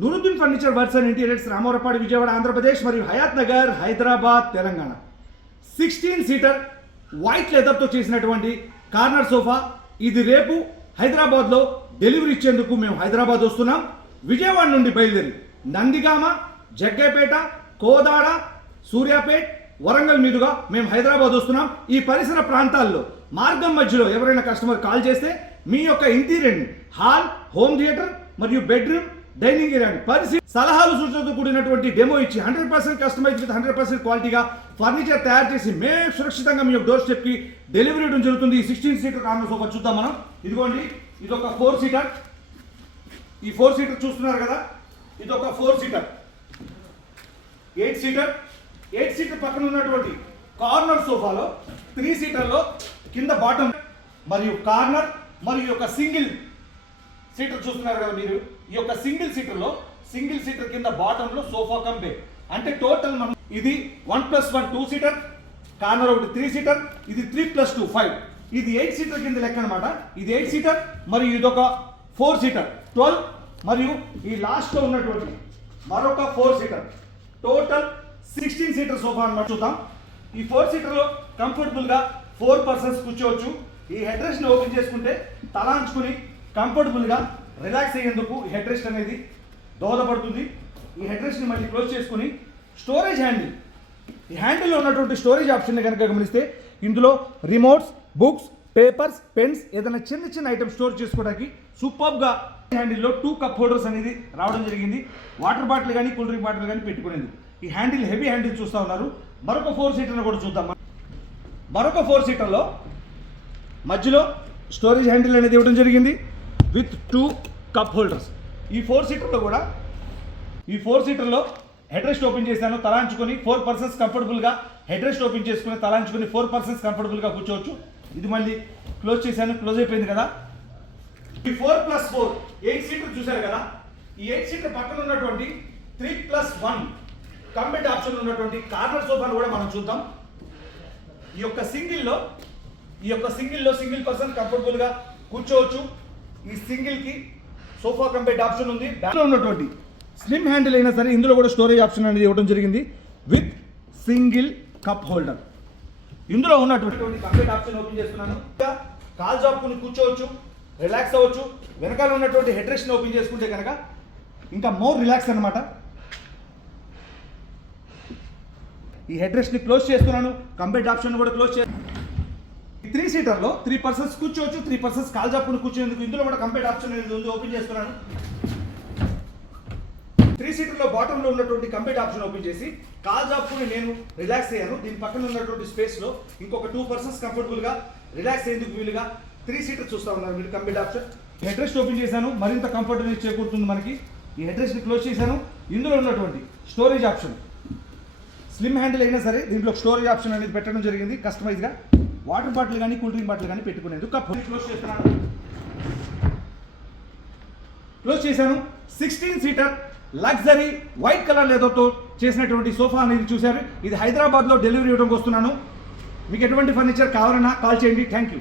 Nooruddin furniture works and interiors, Ramavarapadu, Vijayawada, Andhra Pradesh మరియు Hayat Nagar, Hyderabad, Telangana. 16 seater white లెదర్తో చేసినటువంటి corner sofa. ఇది రేపు హైదరాబాద్లో డెలివరీ ఇచ్చేందుకు మేము హైదరాబాద్ వస్తున్నాం. విజయవాడ నుండి బయలుదేరి నందిగామ, జగ్గైపేట, కోదాడ, సూర్యాపేట్, వరంగల్ మీదుగా మేము హైదరాబాద్ వస్తున్నాం. ఈ పరిసర ప్రాంతాల్లో మార్గం మధ్యలో ఎవరైనా కస్టమర్ కాల్ చేస్తే మీ యొక్క ఇంటీరియర్ని హాల్, హోమ్ థియేటర్ మరియు బెడ్రూమ్, డైనింగ్ ఏరియాని సలహాలు సూచనలతో కూడినటువంటి డెమో ఇచ్చి 100% కస్టమైజ్ విత్ 100% క్వాలిటీగా ఫర్నిచర్ తయారు చేసి మేము సురక్షితంగా మీ యొక్క డోర్ స్టెప్కి డెలివరీ ఇవ్వడం జరుగుతుంది. ఈ 16 సీటర్ కార్నర్ సోఫా చూద్దాం మనం. ఇదిగోండి, ఇది ఒక 4 సీటర్. ఈ 4 సీటర్ చూస్తున్నారు కదా, ఇది ఒక 4 సీటర్. 8 సీటర్. 8 సీటర్ పక్కన ఉన్నటువంటి కార్నర్ సోఫాలో 3 సీటర్లో కింద బాటమ్ మరియు కార్నర్ మరియు ఒక సింగిల్ సీటర్ చూస్తున్నారు కదా మీరు. ఈ యొక్క సింగిల్ సీటర్ కింద బాటంలో సోఫా కమ్ బెడ్. అంటే టోటల్ మనం ఇది 1+1 2 సీటర్, కార్నర్ ఒకటి 3 సీటర్, ఇది 3+2 5. ఇది 8 సీటర్ కింద లెక్క అనమాట. ఇది 8 సీటర్ మరియు ఇది ఒక 4 సీటర్ 12 మరియు ఈ లాస్ట్ లో ఉన్నటువంటి మరొక 4 సీటర్. టోటల్ 16 సీటర్ సోఫా అన్నమాట. చూద్దాం. ఈ 4 సీటర్లో కంఫర్టబుల్ గా 4 పర్సన్స్ కూర్చోవచ్చు. ఈ హెడ్ రెస్ట్ ని ఓపెన్ చేసుకుంటే తలాంచుకుని కంఫర్టబుల్ గా రిలాక్స్ అయ్యేందుకు ఈ హెడ్ రెస్ట్ అనేది దోహదపడుతుంది. ఈ హెడ్ రెస్ట్ ని మళ్ళీ క్లోజ్ చేసుకుని స్టోరేజ్ హ్యాండిల్, ఈ హ్యాండిల్లో ఉన్నటువంటి స్టోరేజ్ ఆప్షన్ ని కనుక గమనిస్తే ఇందులో రిమోట్స్, బుక్స్, పేపర్స్, పెన్స్, ఏదైనా చిన్న ఐటమ్స్ స్టోర్ చేసుకోవడానికి సూపర్ గా హ్యాండిల్లో 2 కప్ హోల్డర్స్ అనేది రావడం జరిగింది. వాటర్ బాటిల్ కానీ కూల్ డ్రింక్ బాటిల్ కానీ పెట్టుకునేది. ఈ హ్యాండిల్ హెవీ హ్యాండిల్ చూస్తూ ఉన్నారు. మరొక 4 సీటర్ కూడా చూద్దాం. మరొక 4 సీటర్లో మధ్యలో స్టోరేజ్ హ్యాండిల్ అనేది ఇవ్వడం జరిగింది విత్ 2 కప్ హోల్డర్స్. ఈ 4 సీటర్లో హెడ్ రెస్ట్ ఓపెన్ చేశాను, తలాంచుకొని 4 పర్సన్స్ కంఫర్టబుల్గా హెడ్ రెస్ట్ ఓపెన్ చేసుకుని తలాంచుకొని 4 పర్సన్స్ కంఫర్టబుల్గా కూర్చోవచ్చు. ఇది మళ్ళీ క్లోజ్ చేశాను, క్లోజ్ అయిపోయింది కదా. ఈ 4+4 8 సీటర్ చూశారు కదా. ఈ 8 సీటర్ పక్కన ఉన్నటువంటి 3+1 కంబెడ్ ఆప్షన్ ఉన్నటువంటి కార్నర్ సోఫాను కూడా మనం చూద్దాం. ఈ యొక్క సింగిల్లో సింగిల్ పర్సన్ కంఫర్టబుల్గా కూర్చోవచ్చు. ఈ సింగిల్కి సోఫా కంబెడ్ ఆప్షన్ ఉంది. బ్యాక్లో ఉన్నటువంటి స్లిమ్ హ్యాండిల్ అయినా సరే ఇందులో కూడా స్టోరేజ్ ఆప్షన్ అనేది ఇవ్వడం జరిగింది విత్ సింగిల్ కప్ హోల్డర్. ఇందులో ఉన్నటువంటి కంబెడ్ ఆప్షన్ ఓపెన్ చేస్తున్నాను. కాల్ జాపుకుని కూర్చోవచ్చు, రిలాక్స్ అవ్వచ్చు. వెనకాల ఉన్నటువంటి హెడ్ రెస్ట్ని ఓపెన్ చేసుకుంటే కనుక ఇంకా మోర్ రిలాక్స్ అనమాట. ఈ హెడ్ రెస్ట్ని క్లోజ్ చేస్తున్నాను, కంబెడ్ ఆప్షన్ కూడా క్లోజ్ చేస్తాను. 3 సీటర్లో 3 పర్సన్స్ కూర్చోవచ్చు, 3 పర్సన్స్ కాల్ జాపుకుని కూర్చోేందుకు ఇందులో కూడా కంబెడ్ ఆప్షన్ అనేది ఉంది. ఓపెన్ చేస్తున్నాను. 3 సీటర్లో బాటంలో ఉన్నటువంటి కంబెడ్ ఆప్షన్ ఓపెన్ చేసి కాల్ జాపుకుని నేను రిలాక్స్ అయ్యాను. దీని పక్కన ఉన్నటువంటి స్పేస్లో ఇంకొక 2 పర్సన్స్ కంఫర్టబుల్గా రిలాక్స్ అయ్యేందుకు వీలుగా 3 సీటర్ చూస్తూ ఉన్నారు మీరు. Cum bed option head rest open చేశాను, మరింత కంఫర్ట్ అనేది చేకూరుతుంది మనకి. ఈ హెడ్ రెస్ట్ని క్లోజ్ చేశాను. ఇందులో ఉన్నటువంటి స్టోరేజ్ ఆప్షన్ స్లిమ్ హ్యాండిల్ అయినా సరే దీంట్లో స్టోరేజ్ ఆప్షన్ అనేది పెట్టడం జరిగింది కస్టమైజ్గా. వాటర్ బాటిల్ కానీ కూల్ డ్రింక్ బాటిల్ కానీ పెట్టుకునేందుకు కప్ క్లోజ్ చేస్తున్నాను. క్లోజ్ చేశాను. 16 సీటర్ లగ్జరీ వైట్ కలర్ లెదర్తో చేసినటువంటి సోఫా అనేది చూశారు. ఇది హైదరాబాద్లో డెలివరీ ఇవ్వడానికి వస్తున్నాను. మీకు ఎటువంటి ఫర్నిచర్ కావాలన్నా కాల్ చేయండి. Thank you.